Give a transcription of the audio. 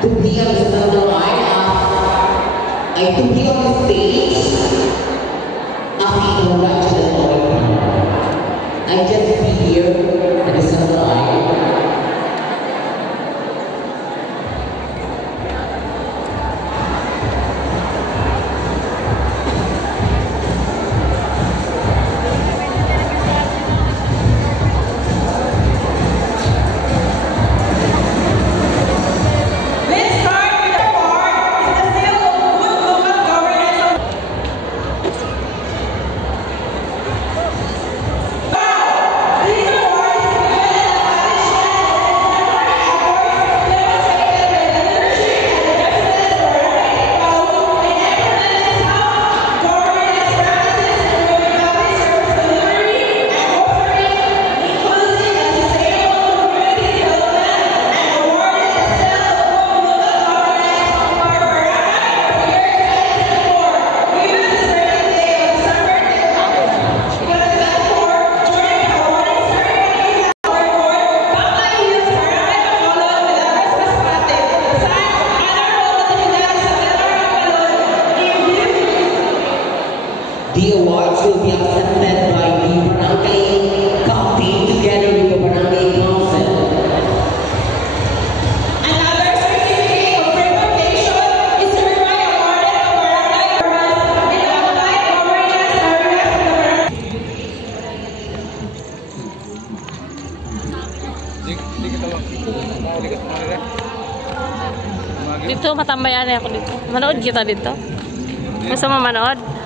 to be on the silver line, to be on the stage, asking congratulations to Lloyd. I just be here at the silver line. The awards will be accepted by the Barangay Committee together with the Barangay Council. Another certificate of recognition is hereby awarded to Barangay Ormas in the applied governance area of the Dito matambayan ako dito. Manood kita dito. Gusto mo manood?